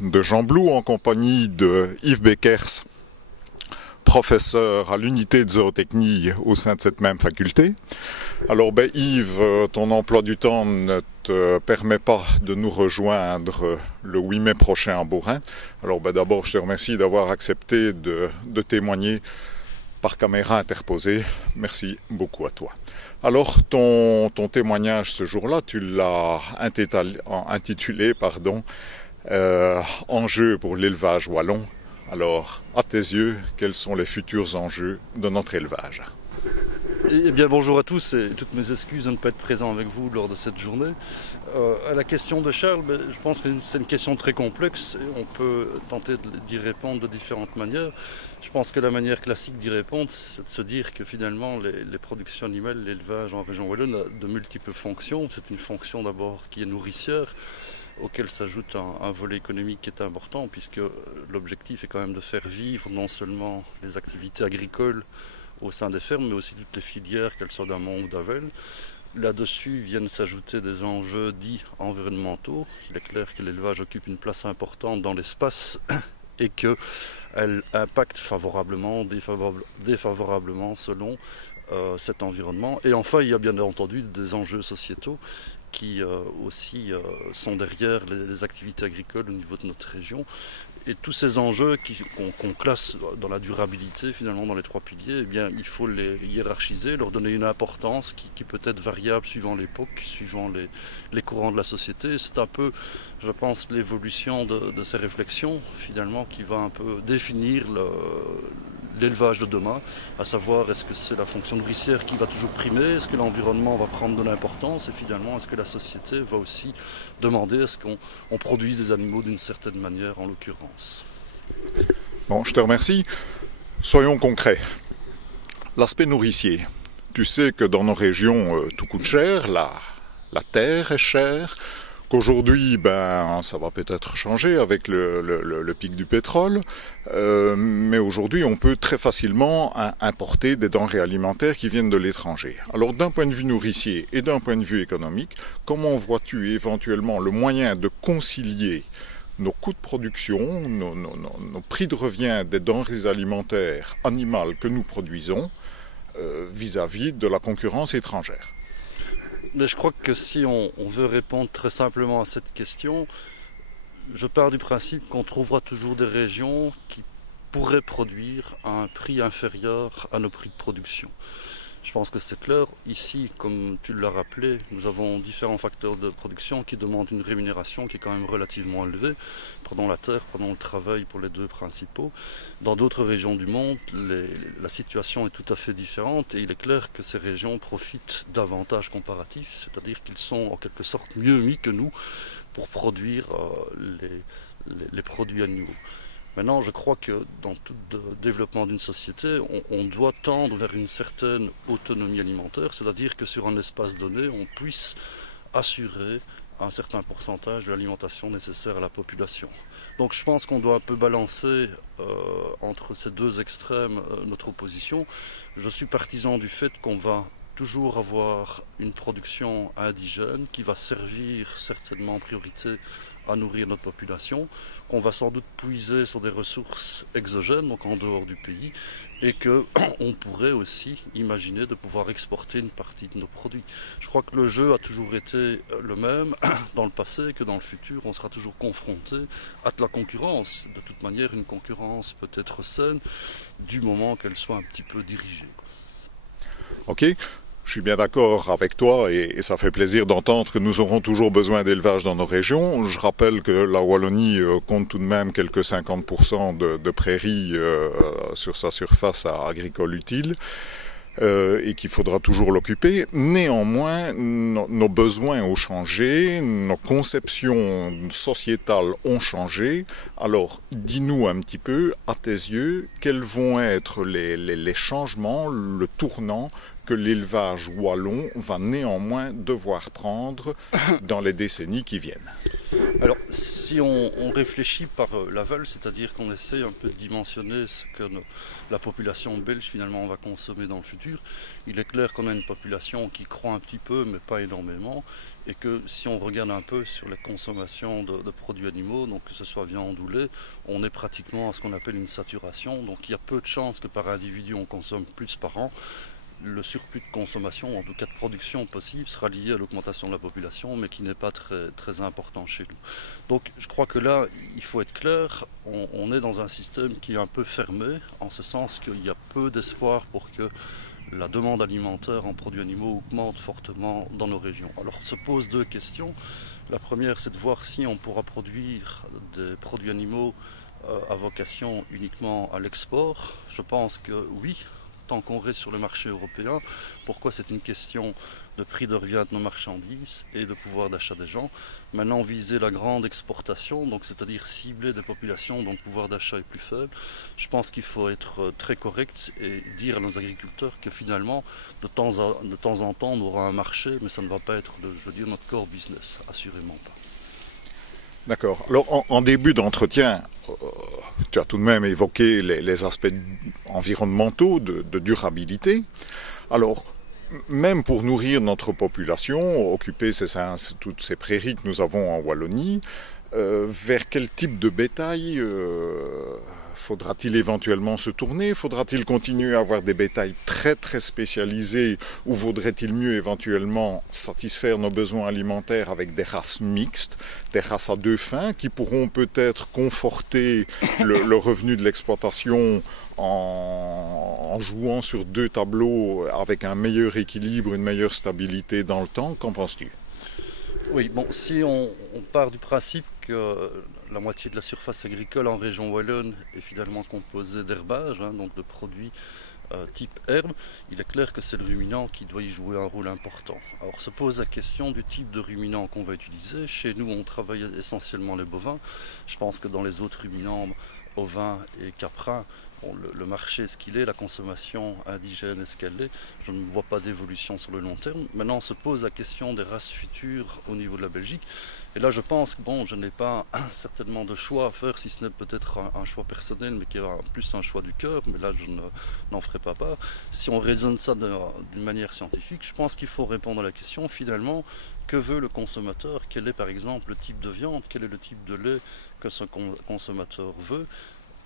de Jean Blou en compagnie de Yves Beckers, professeur à l'unité de zootechnie au sein de cette même faculté. Alors Yves, ton emploi du temps ne te permet pas de nous rejoindre le 8 mai prochain à Beaurain. Alors d'abord je te remercie d'avoir accepté de témoigner par caméra interposée. Merci beaucoup à toi. Alors ton témoignage ce jour-là, tu l'as intitulé Enjeux pour l'élevage wallon. Alors, à tes yeux, quels sont les futurs enjeux de notre élevage? Eh bien, bonjour à tous et toutes mes excuses de ne pas être présent avec vous lors de cette journée. À la question de Charles, je pense que c'est une question très complexe et on peut tenter d'y répondre de différentes manières. Je pense que la manière classique d'y répondre, c'est de se dire que finalement les productions animales, l'élevage en région wallonne a de multiples fonctions. C'est une fonction d'abord qui est nourricière, auquel s'ajoute un volet économique qui est important, puisque l'objectif est quand même de faire vivre non seulement les activités agricoles au sein des fermes, mais aussi toutes les filières, qu'elles soient d'amont ou d'aval. Là-dessus viennent s'ajouter des enjeux dits environnementaux. Il est clair que l'élevage occupe une place importante dans l'espace et qu'elle impacte favorablement ou défavorablement selon cet environnement. Et enfin, il y a bien entendu des enjeux sociétaux qui aussi sont derrière les activités agricoles au niveau de notre région. Et tous ces enjeux qu'on classe dans la durabilité, finalement dans les trois piliers, eh bien, il faut les hiérarchiser, leur donner une importance qui peut être variable suivant l'époque, suivant les courants de la société. C'est un peu, je pense, l'évolution de ces réflexions, finalement, qui va un peu définir l'élevage de demain, à savoir est-ce que c'est la fonction nourricière qui va toujours primer, est-ce que l'environnement va prendre de l'importance et finalement est-ce que la société va aussi demander est-ce qu'on produise des animaux d'une certaine manière en l'occurrence. Bon, je te remercie. Soyons concrets. L'aspect nourricier. Tu sais que dans nos régions, tout coûte cher, la terre est chère, qu'aujourd'hui, ça va peut-être changer avec le pic du pétrole, mais aujourd'hui, on peut très facilement importer des denrées alimentaires qui viennent de l'étranger. Alors, d'un point de vue nourricier et d'un point de vue économique, comment vois-tu éventuellement le moyen de concilier nos coûts de production, nos prix de revient des denrées alimentaires animales que nous produisons vis-à-vis de la concurrence étrangère? Mais je crois que si on veut répondre très simplement à cette question, je pars du principe qu'on trouvera toujours des régions qui pourraient produire à un prix inférieur à nos prix de production. Je pense que c'est clair. Ici, comme tu l'as rappelé, nous avons différents facteurs de production qui demandent une rémunération qui est quand même relativement élevée. Prenons la terre, prenons le travail pour les deux principaux. Dans d'autres régions du monde, la situation est tout à fait différente et il est clair que ces régions profitent d'avantages comparatifs, c'est-à-dire qu'ils sont en quelque sorte mieux mis que nous pour produire les produits animaux. Maintenant, je crois que dans tout développement d'une société, on doit tendre vers une certaine autonomie alimentaire, c'est-à-dire que sur un espace donné, on puisse assurer un certain pourcentage de l'alimentation nécessaire à la population. Donc je pense qu'on doit un peu balancer entre ces deux extrêmes notre opposition. Je suis partisan du fait qu'on va toujours avoir une production indigène qui va servir certainement en priorité à nourrir notre population, qu'on va sans doute puiser sur des ressources exogènes, donc en dehors du pays, et qu'on pourrait aussi imaginer de pouvoir exporter une partie de nos produits. Je crois que le jeu a toujours été le même dans le passé, que dans le futur, on sera toujours confronté à de la concurrence. De toute manière, une concurrence peut être saine, du moment qu'elle soit un petit peu dirigée. Ok. Je suis bien d'accord avec toi et ça fait plaisir d'entendre que nous aurons toujours besoin d'élevage dans nos régions. Je rappelle que la Wallonie compte tout de même quelques 50% de prairies sur sa surface agricole utile. Et qu'il faudra toujours l'occuper. Néanmoins, nos besoins ont changé, nos conceptions sociétales ont changé. Alors, dis-nous un petit peu, à tes yeux, quels vont être les changements, le tournant que l'élevage wallon va néanmoins devoir prendre dans les décennies qui viennent? Alors, si on réfléchit par l'aval, c'est-à-dire qu'on essaye un peu de dimensionner ce que la population belge finalement va consommer dans le futur, il est clair qu'on a une population qui croît un petit peu, mais pas énormément, et que si on regarde un peu sur la consommation de produits animaux, donc que ce soit viande ou lait, on est pratiquement à ce qu'on appelle une saturation, donc il y a peu de chances que par individu on consomme plus par an. Le surplus de consommation, en tout cas de production possible, sera lié à l'augmentation de la population, mais qui n'est pas très important chez nous. Donc je crois que là, il faut être clair, on est dans un système qui est un peu fermé, en ce sens qu'il y a peu d'espoir pour que la demande alimentaire en produits animaux augmente fortement dans nos régions. Alors se posent deux questions. La première, c'est de voir si on pourra produire des produits animaux à vocation uniquement à l'export. Je pense que oui. Tant qu'on reste sur le marché européen, pourquoi c'est une question de prix de revient de nos marchandises et de pouvoir d'achat des gens. Maintenant, viser la grande exportation, donc c'est-à-dire cibler des populations dont le pouvoir d'achat est plus faible, je pense qu'il faut être très correct et dire à nos agriculteurs que finalement, de temps en temps, on aura un marché, mais ça ne va pas être, je veux dire, notre core business, assurément pas. D'accord. Alors, en début d'entretien, tu as tout de même évoqué les aspects environnementaux, de durabilité. Alors, même pour nourrir notre population, occuper toutes ces prairies que nous avons en Wallonie, vers quel type de bétail faudra-t-il éventuellement se tourner? Faudra-t-il continuer à avoir des bétails très spécialisés ou vaudrait-il mieux éventuellement satisfaire nos besoins alimentaires avec des races mixtes, des races à deux fins qui pourront peut-être conforter le revenu de l'exploitation en jouant sur deux tableaux avec un meilleur équilibre, une meilleure stabilité dans le temps? Qu'en penses-tu? Oui, bon, si on part du principe que la moitié de la surface agricole en région wallonne est finalement composée d'herbage, donc de produits type herbe, il est clair que c'est le ruminant qui doit y jouer un rôle important. Alors se pose la question du type de ruminant qu'on va utiliser. Chez nous, on travaille essentiellement les bovins. Je pense que dans les autres ruminants, ovins et caprins, le marché est ce qu'il est, la consommation indigène est ce qu'elle est. Je ne vois pas d'évolution sur le long terme. Maintenant, on se pose la question des races futures au niveau de la Belgique. Et là, je pense que je n'ai pas certainement de choix à faire, si ce n'est peut-être un choix personnel, mais qui est plus un choix du cœur. Mais là, je n'en ferai pas part. Si on raisonne ça d'une manière scientifique, je pense qu'il faut répondre à la question, finalement, que veut le consommateur? Quel est, par exemple, le type de viande? Quel est le type de lait que ce consommateur veut?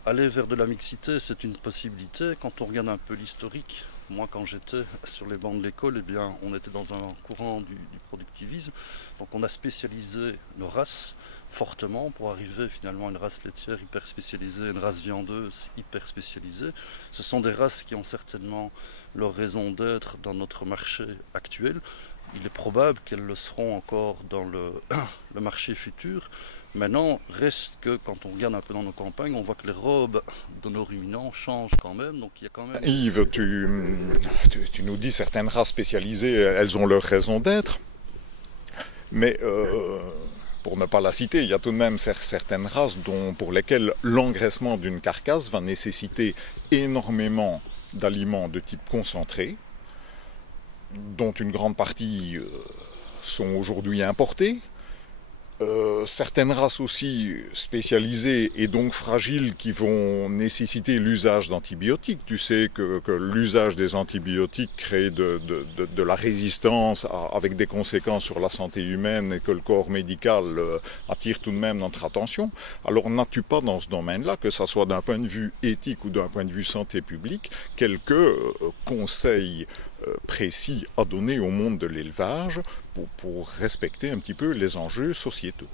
Aller vers de la mixité, c'est une possibilité. Quand on regarde un peu l'historique, moi quand j'étais sur les bancs de l'école, on était dans un courant du productivisme. Donc on a spécialisé nos races fortement pour arriver finalement à une race laitière hyper spécialisée, une race viandeuse hyper spécialisée. Ce sont des races qui ont certainement leur raison d'être dans notre marché actuel. Il est probable qu'elles le seront encore dans le marché futur. Maintenant, reste que quand on regarde un peu dans nos campagnes, on voit que les robes de nos ruminants changent quand même. Donc il y a quand même... Yves, tu nous dis certaines races spécialisées, elles ont leur raison d'être. Mais pour ne pas la citer, il y a tout de même certaines races pour lesquelles l'engraissement d'une carcasse va nécessiter énormément d'aliments de type concentré, dont une grande partie sont aujourd'hui importés. Certaines races aussi spécialisées et donc fragiles qui vont nécessiter l'usage d'antibiotiques. Tu sais que l'usage des antibiotiques crée de la résistance avec des conséquences sur la santé humaine et que le corps médical attire tout de même notre attention. Alors n'as-tu pas dans ce domaine-là, que ce soit d'un point de vue éthique ou d'un point de vue santé publique, quelques conseils précis à donner au monde de l'élevage pour respecter un petit peu les enjeux sociétaux?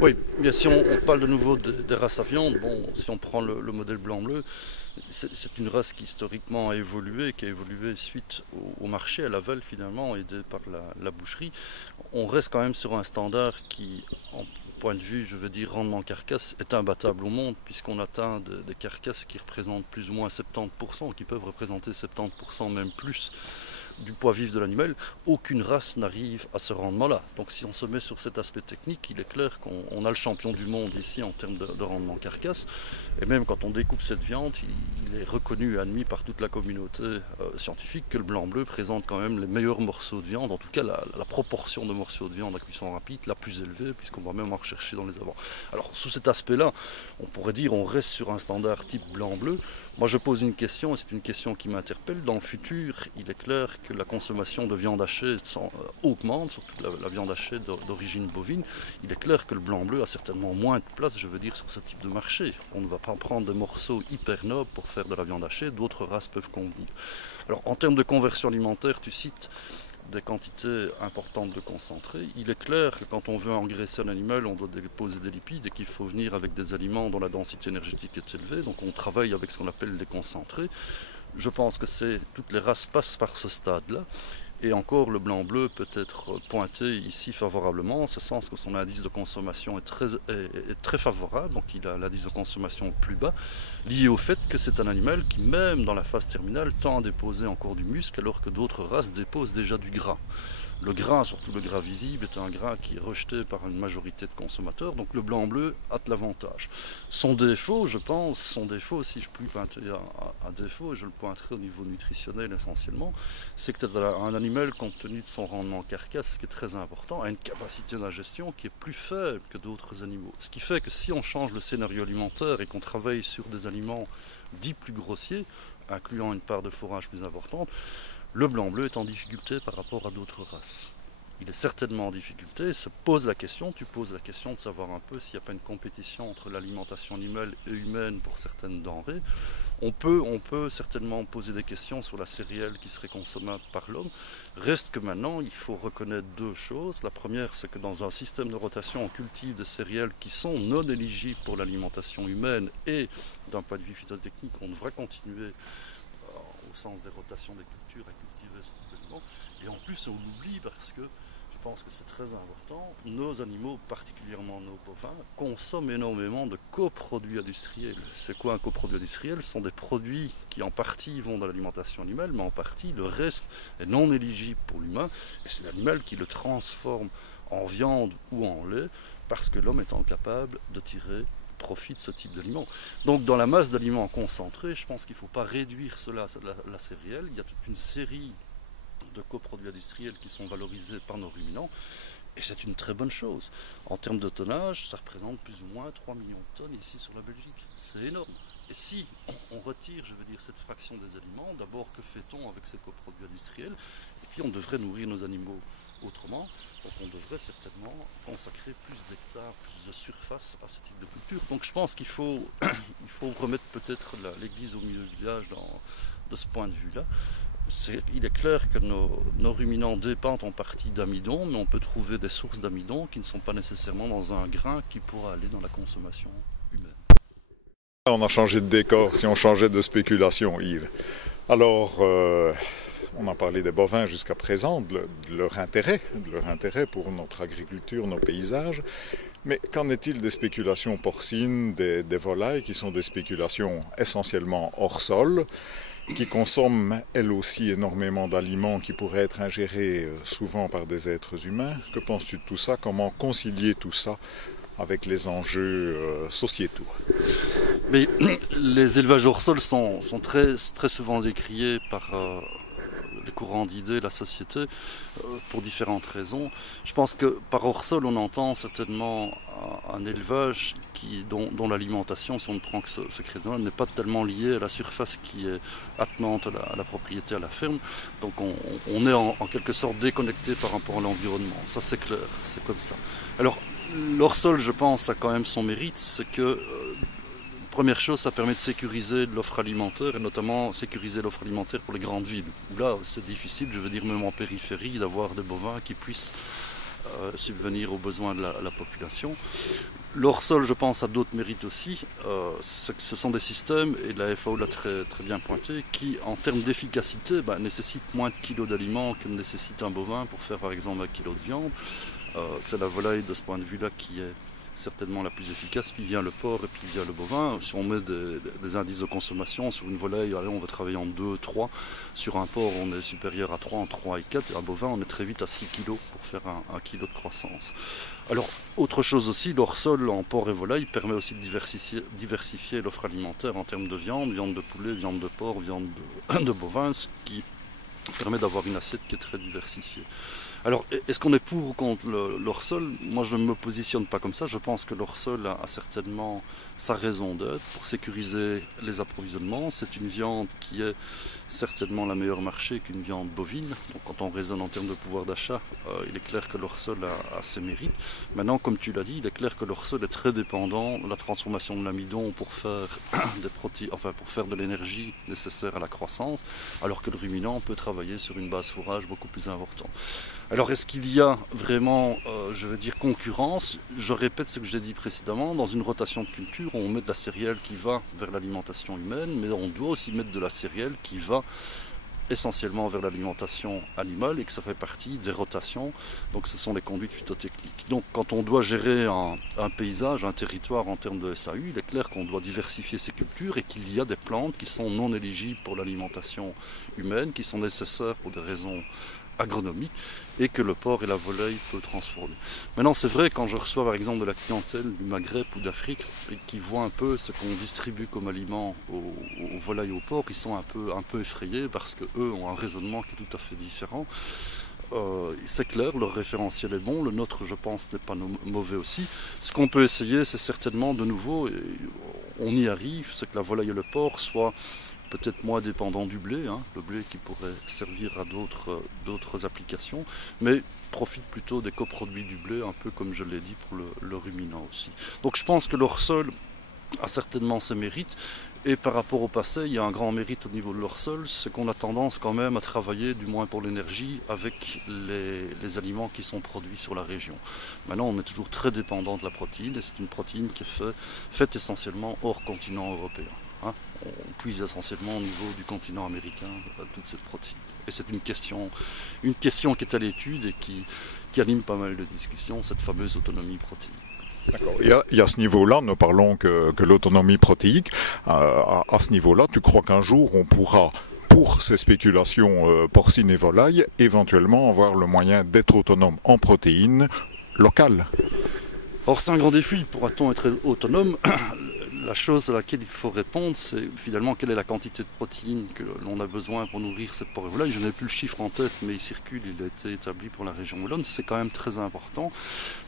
Oui, bien si on parle de nouveau des races à viande, si on prend le modèle blanc-bleu, c'est une race qui historiquement a évolué, qui a évolué suite au marché, à l'aval finalement, aidé par la boucherie. On reste quand même sur un standard qui, en point de vue, je veux dire, rendement carcasse, est imbattable au monde, puisqu'on atteint des carcasses qui représentent plus ou moins 70%, qui peuvent représenter 70%, même plus, du poids vif de l'animal, aucune race n'arrive à ce rendement-là. Donc si on se met sur cet aspect technique, il est clair qu'on a le champion du monde ici en termes de rendement carcasse. Et même quand on découpe cette viande, il est reconnu et admis par toute la communauté scientifique que le blanc-bleu présente quand même les meilleurs morceaux de viande, en tout cas la proportion de morceaux de viande à cuisson rapide la plus élevée, puisqu'on va même en rechercher dans les avants. Alors sous cet aspect-là, on pourrait dire on reste sur un standard type blanc-bleu. Moi je pose une question, et c'est une question qui m'interpelle. Dans le futur, il est clair que la consommation de viande hachée augmente, surtout la viande hachée d'origine bovine. Il est clair que le blanc-bleu a certainement moins de place, je veux dire, sur ce type de marché. On ne va pas prendre des morceaux hyper nobles pour faire de la viande hachée, d'autres races peuvent convenir. Alors en termes de conversion alimentaire, tu cites des quantités importantes de concentré. Il est clair que quand on veut engraisser un animal, on doit déposer des lipides et qu'il faut venir avec des aliments dont la densité énergétique est élevée. Donc on travaille avec ce qu'on appelle les concentrés. Je pense que toutes les races passent par ce stade-là. Et encore, le blanc-bleu peut être pointé ici favorablement, en ce sens que son indice de consommation est très favorable, donc il a l'indice de consommation plus bas, lié au fait que c'est un animal qui, même dans la phase terminale, tend à déposer encore du muscle, alors que d'autres races déposent déjà du gras. Le gras, surtout le gras visible, est un gras qui est rejeté par une majorité de consommateurs, donc le blanc-bleu a de l'avantage. Son défaut, je pense, si je puis pointer un défaut, et je le pointerai au niveau nutritionnel essentiellement, c'est que un animal, compte tenu de son rendement carcasse, qui est très important, a une capacité d'ingestion qui est plus faible que d'autres animaux. Ce qui fait que si on change le scénario alimentaire et qu'on travaille sur des aliments dits plus grossiers, incluant une part de fourrage plus importante, le blanc-bleu est en difficulté par rapport à d'autres races. Il est certainement en difficulté, tu poses la question de savoir un peu s'il n'y a pas une compétition entre l'alimentation animale et humaine pour certaines denrées. On peut certainement poser des questions sur la céréale qui serait consommable par l'homme. Reste que maintenant, il faut reconnaître deux choses. La première, c'est que dans un système de rotation, on cultive des céréales qui sont non éligibles pour l'alimentation humaine et d'un point de vue phytotechnique, on devrait continuer au sens des rotations des cultures à cultiver ce type d'aliments. Et en plus, on l'oublie parce que je pense que c'est très important. Nos animaux, particulièrement nos bovins, consomment énormément de coproduits industriels. C'est quoi un coproduit industriel? Ce sont des produits qui en partie vont dans l'alimentation animale, mais en partie le reste est non éligible pour l'humain. Et c'est l'animal qui le transforme en viande ou en lait parce que l'homme est incapable de tirer profit de ce type d'aliments. Donc dans la masse d'aliments concentrés, je pense qu'il ne faut pas réduire cela à la céréale. Il y a toute une série de coproduits industriels qui sont valorisés par nos ruminants et c'est une très bonne chose. En termes de tonnage, ça représente plus ou moins 3 millions de tonnes ici sur la Belgique. C'est énorme. Et si on retire, je veux dire, cette fraction des aliments, d'abord que fait-on avec ces coproduits industriels? Et puis on devrait nourrir nos animaux autrement, donc on devrait certainement consacrer plus d'hectares, plus de surface à ce type de culture. Donc je pense qu'il faut remettre peut-être l'église au milieu du village de ce point de vue-là. Il est clair que nos ruminants dépendent en partie d'amidon, mais on peut trouver des sources d'amidon qui ne sont pas nécessairement dans un grain qui pourra aller dans la consommation humaine. On a changé de décor si on changeait de spéculation, Yves. Alors, on a parlé des bovins jusqu'à présent, de leur intérêt pour notre agriculture, nos paysages. Mais qu'en est-il des spéculations porcines, des volailles, qui sont des spéculations essentiellement hors sol, qui consomment elles aussi énormément d'aliments qui pourraient être ingérés souvent par des êtres humains? Que penses-tu de tout ça? Comment concilier tout ça avec les enjeux sociétaux? Mais les élevages hors sol sont très, très souvent décriés par les courants d'idées, la société, pour différentes raisons. Je pense que par hors sol, on entend certainement un élevage dont l'alimentation, si on ne prend que ce créneau, n'est pas tellement liée à la surface qui est attenante à la propriété, à la ferme. Donc on est en quelque sorte déconnecté par rapport à l'environnement. Ça c'est clair, c'est comme ça. Alors l'hors sol, je pense, a quand même son mérite, c'est que première chose, ça permet de sécuriser l'offre alimentaire et notamment sécuriser l'offre alimentaire pour les grandes villes. Là, c'est difficile, je veux dire même en périphérie, d'avoir des bovins qui puissent subvenir aux besoins de la population. L'hors-sol, je pense, a d'autres mérites aussi. Ce sont des systèmes, et la FAO l'a très, très bien pointé, qui, en termes d'efficacité, nécessitent moins de kilos d'aliments que nécessite un bovin pour faire par exemple 1 kilo de viande. C'est la volaille de ce point de vue-là qui est certainement la plus efficace, puis vient le porc et puis vient le bovin. Si on met des indices de consommation sur une volaille, allez, on va travailler en 2, 3. Sur un porc, on est supérieur à 3, en 3 et 4. Et un bovin, on est très vite à 6 kg pour faire 1 kg de croissance. Alors, autre chose aussi, l'hors-sol en porc et volaille permet aussi de diversifier l'offre alimentaire en termes de viande de poulet, viande de porc, viande de bovin, ce qui permet d'avoir une assiette qui est très diversifiée. Alors, est-ce qu'on est pour ou contre l'hors-sol? Moi, je ne me positionne pas comme ça. Je pense que l'hors-sol a certainement sa raison d'être pour sécuriser les approvisionnements. C'est une viande qui est certainement la meilleure marché qu'une viande bovine. Donc, quand on raisonne en termes de pouvoir d'achat, il est clair que l'hors-sol a ses mérites. Maintenant, comme tu l'as dit, il est clair que l'hors-sol est très dépendant de la transformation de l'amidon pour faire des protéines, enfin pour faire de l'énergie nécessaire à la croissance, alors que le ruminant peut travailler sur une base fourrage beaucoup plus importante. Alors est-ce qu'il y a vraiment, je veux dire, concurrence? Je répète ce que j'ai dit précédemment, dans une rotation de culture, on met de la céréale qui va vers l'alimentation humaine, mais on doit aussi mettre de la céréale qui va essentiellement vers l'alimentation animale et que ça fait partie des rotations, donc ce sont les conduites phytotechniques. Donc quand on doit gérer un paysage, un territoire en termes de SAU, il est clair qu'on doit diversifier ces cultures et qu'il y a des plantes qui sont non éligibles pour l'alimentation humaine, qui sont nécessaires pour des raisons agronomique et que le porc et la volaille peuvent transformer. Maintenant c'est vrai, quand je reçois par exemple de la clientèle du Maghreb ou d'Afrique et qui voient un peu ce qu'on distribue comme aliment aux volailles et aux porcs, ils sont un peu effrayés parce qu'eux ont un raisonnement qui est tout à fait différent. C'est clair, leur référentiel est bon, le nôtre je pense n'est pas mauvais aussi. Ce qu'on peut essayer, c'est certainement de nouveau, et on y arrive, c'est que la volaille et le porc soient peut-être moins dépendant du blé, le blé qui pourrait servir à d'autres applications, mais profite plutôt des coproduits du blé, un peu comme je l'ai dit pour le ruminant aussi. Donc je pense que l'hors-sol a certainement ses mérites, et par rapport au passé, il y a un grand mérite au niveau de l'hors-sol, c'est qu'on a tendance quand même à travailler, du moins pour l'énergie, avec les aliments qui sont produits sur la région. Maintenant, on est toujours très dépendant de la protéine, et c'est une protéine qui est faite essentiellement hors continent européen. On puise essentiellement au niveau du continent américain toute cette protéine. Et c'est une question qui est à l'étude et qui anime pas mal de discussions, cette fameuse autonomie protéique. D'accord. Et à ce niveau-là, ne parlons que l'autonomie protéique. À ce niveau-là, tu crois qu'un jour on pourra, pour ces spéculations porcines et volailles, éventuellement avoir le moyen d'être autonome en protéines locales? Or c'est un grand défi, pourra-t-on être autonome? La chose à laquelle il faut répondre, c'est finalement quelle est la quantité de protéines que l'on a besoin pour nourrir cette porc et volaille. Je n'ai plus le chiffre en tête, mais il circule, il a été établi pour la région wallonne, c'est quand même très important.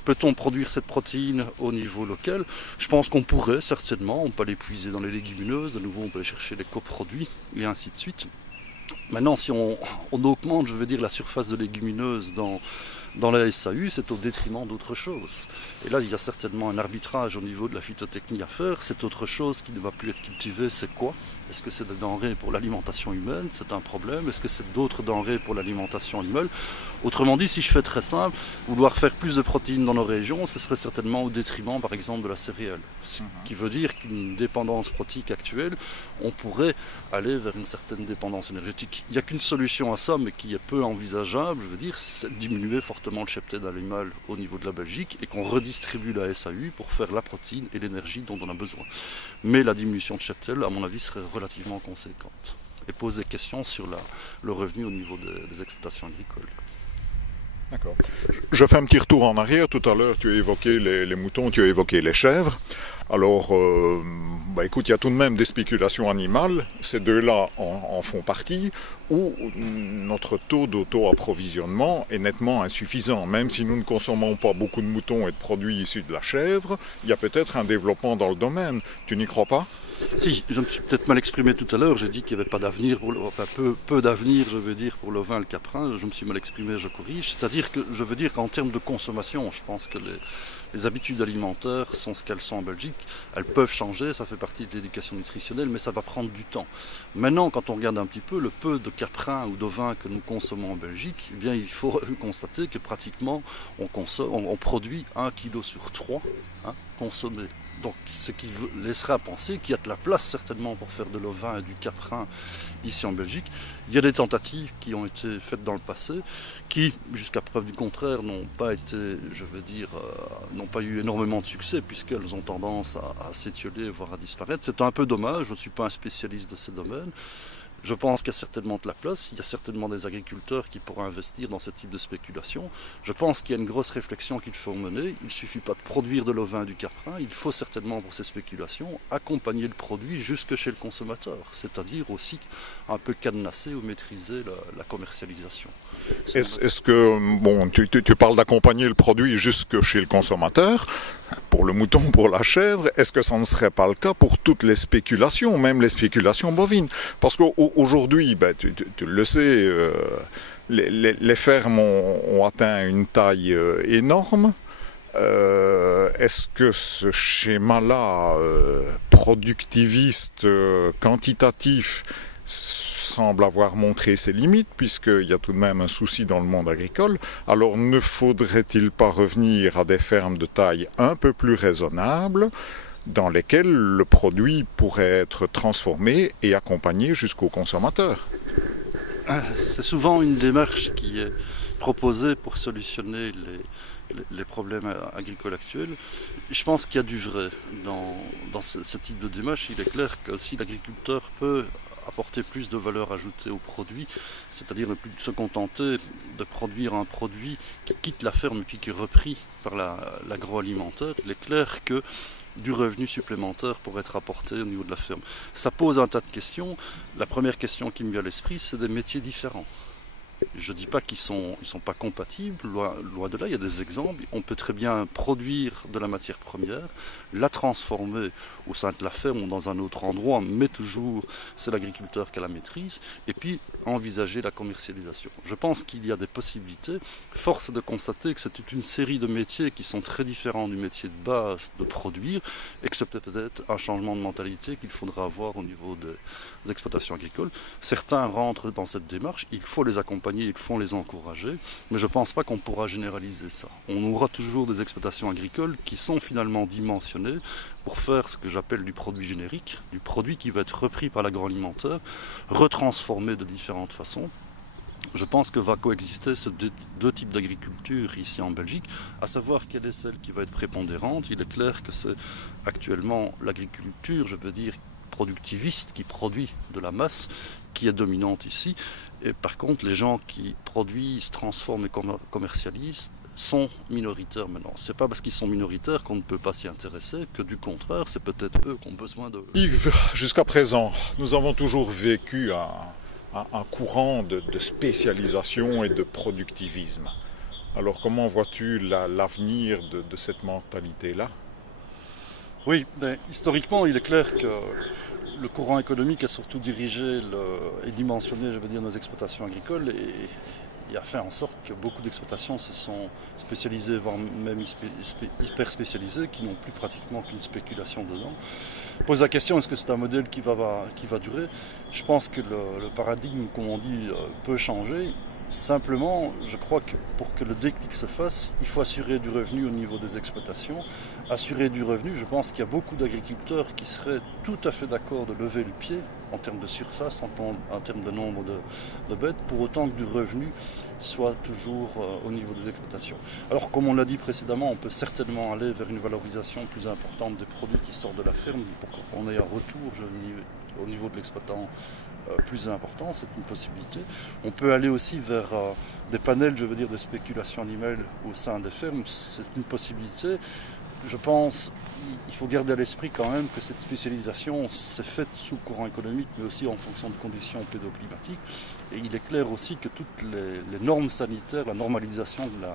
Peut-on produire cette protéine au niveau local? Je pense qu'on pourrait, certainement, on peut l'épuiser dans les légumineuses, de nouveau on peut aller chercher les coproduits, et ainsi de suite. Maintenant, si on augmente, je veux dire, la surface de légumineuses dans la SAU, c'est au détriment d'autres choses. Et là, il y a certainement un arbitrage au niveau de la phytotechnie à faire. Cette autre chose qui ne va plus être cultivée, c'est quoi? Est-ce que c'est des denrées pour l'alimentation humaine? C'est un problème. Est-ce que c'est d'autres denrées pour l'alimentation animale? Autrement dit, si je fais très simple, vouloir faire plus de protéines dans nos régions, ce serait certainement au détriment, par exemple, de la céréale. Ce qui veut dire qu'une dépendance protéique actuelle, on pourrait aller vers une certaine dépendance énergétique. Il n'y a qu'une solution à ça, mais qui est peu envisageable, je veux dire, c'est de diminuer fortement le cheptel animal au niveau de la Belgique et qu'on redistribue la SAU pour faire la protéine et l'énergie dont on a besoin. Mais la diminution de cheptel, à mon avis, serait relativement conséquente et pose des questions sur le revenu au niveau des exploitations agricoles. D'accord. Je fais un petit retour en arrière. Tout à l'heure, tu as évoqué les moutons, tu as évoqué les chèvres. Alors, écoute, il y a tout de même des spéculations animales. Ces deux-là en font partie, où notre taux d'auto-approvisionnement est nettement insuffisant. Même si nous ne consommons pas beaucoup de moutons et de produits issus de la chèvre, il y a peut-être un développement dans le domaine. Tu n'y crois pas ? Si, je me suis peut-être mal exprimé tout à l'heure, j'ai dit qu'il n'y avait pas d'avenir, enfin peu d'avenir, je veux dire, pour le vin et le caprin, je me suis mal exprimé, je corrige, c'est-à-dire que je veux dire qu'en termes de consommation, je pense que les habitudes alimentaires sont ce qu'elles sont en Belgique, elles peuvent changer, ça fait partie de l'éducation nutritionnelle, mais ça va prendre du temps. Maintenant, quand on regarde un petit peu le peu de caprin ou de vin que nous consommons en Belgique, eh bien, il faut constater que pratiquement on produit 1 kg sur 3 consommé. Donc ce qui laisserait à penser qu'il y a de la place certainement pour faire de l'ovin et du caprin ici en Belgique. Il y a des tentatives qui ont été faites dans le passé, qui, jusqu'à preuve du contraire, n'ont pas été, je veux dire, n'ont pas eu énormément de succès, puisqu'elles ont tendance à s'étioler, voire à disparaître. C'est un peu dommage, je ne suis pas un spécialiste de ces domaines. Je pense qu'il y a certainement de la place, il y a certainement des agriculteurs qui pourraient investir dans ce type de spéculation. Je pense qu'il y a une grosse réflexion qu'il faut mener. Il ne suffit pas de produire de l'ovin et du caprin, il faut certainement pour ces spéculations accompagner le produit jusque chez le consommateur, c'est-à-dire aussi un peu cadenasser ou maîtriser la commercialisation. Est-ce que, bon, tu parles d'accompagner le produit jusque chez le consommateur, pour le mouton, pour la chèvre, est-ce que ça ne serait pas le cas pour toutes les spéculations, même les spéculations bovines? Parce qu'aujourd'hui, ben, tu le sais, les fermes ont atteint une taille énorme. Est-ce que ce schéma-là, productiviste, quantitatif, semble avoir montré ses limites, puisqu'il y a tout de même un souci dans le monde agricole? Alors ne faudrait-il pas revenir à des fermes de taille un peu plus raisonnable, dans lesquelles le produit pourrait être transformé et accompagné jusqu'au consommateur? C'est souvent une démarche qui est proposée pour solutionner les problèmes agricoles actuels. Je pense qu'il y a du vrai dans ce type de démarche. Il est clair que si l'agriculteur peut apporter plus de valeur ajoutée au produit, c'est-à-dire ne plus se contenter de produire un produit qui quitte la ferme et puis qui est repris par l'agroalimentaire, il est clair que du revenu supplémentaire pourrait être apporté au niveau de la ferme. Ça pose un tas de questions. La première question qui me vient à l'esprit, c'est des métiers différents. Je ne dis pas qu'ils sont pas compatibles, loin de là, il y a des exemples. On peut très bien produire de la matière première, la transformer au sein de la ferme ou dans un autre endroit, mais toujours c'est l'agriculteur qui a la maîtrise, et puis envisager la commercialisation. Je pense qu'il y a des possibilités. Force est de constater que c'est toute une série de métiers qui sont très différents du métier de base de produire, et que c'est peut-être un changement de mentalité qu'il faudra avoir au niveau des exploitations agricoles. Certains rentrent dans cette démarche, il faut les accompagner, il faut les encourager, mais je ne pense pas qu'on pourra généraliser ça. On aura toujours des exploitations agricoles qui sont finalement dimensionnées pour faire ce que j'appelle du produit générique, du produit qui va être repris par l'agroalimentaire, retransformé de différentes façons. Je pense que va coexister ces deux types d'agriculture ici en Belgique, à savoir quelle est celle qui va être prépondérante. Il est clair que c'est actuellement l'agriculture, je veux dire, productiviste, qui produit de la masse, qui est dominante ici. Et par contre, les gens qui produisent, transforment et commercialisent sont minoritaires maintenant. C'est pas parce qu'ils sont minoritaires qu'on ne peut pas s'y intéresser, que du contraire, c'est peut-être eux qui ont besoin de... Yves, jusqu'à présent, nous avons toujours vécu un courant de spécialisation et de productivisme. Alors comment vois-tu l'avenir de cette mentalité-là? Oui, mais historiquement, il est clair que le courant économique a surtout dirigé et dimensionné, je veux dire, nos exploitations agricoles et a fait en sorte que beaucoup d'exploitations se sont spécialisées, voire même hyper spécialisées, qui n'ont plus pratiquement qu'une spéculation dedans. Pose la question, est-ce que c'est un modèle qui va durer? Je pense que le paradigme, comme on dit, peut changer. Simplement, je crois que pour que le déclic se fasse, il faut assurer du revenu au niveau des exploitations. Assurer du revenu, je pense qu'il y a beaucoup d'agriculteurs qui seraient tout à fait d'accord de lever le pied en termes de surface, en termes de nombre de bêtes, pour autant que du revenu soit toujours au niveau des exploitations. Alors, comme on l'a dit précédemment, on peut certainement aller vers une valorisation plus importante des produits qui sortent de la ferme pour qu'on ait un retour au niveau de l'exploitant plus important, c'est une possibilité. On peut aller aussi vers des panels, je veux dire, de spéculation animale au sein des fermes, c'est une possibilité. Je pense qu'il faut garder à l'esprit quand même que cette spécialisation s'est faite sous courant économique, mais aussi en fonction de conditions pédoclimatiques. Et il est clair aussi que toutes les normes sanitaires, la normalisation de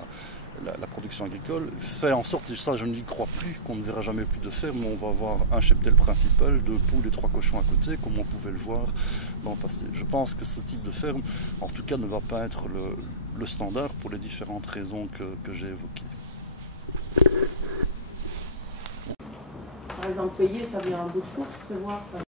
la production agricole fait en sorte, et ça je n'y crois plus, qu'on ne verra jamais plus de ferme, mais on va avoir un cheptel principal, 2 poules et 3 cochons à côté, comme on pouvait le voir dans le passé. Je pense que ce type de ferme, en tout cas, ne va pas être le standard pour les différentes raisons que j'ai évoquées. Par exemple, payer, ça vient en discours, prévoir ça.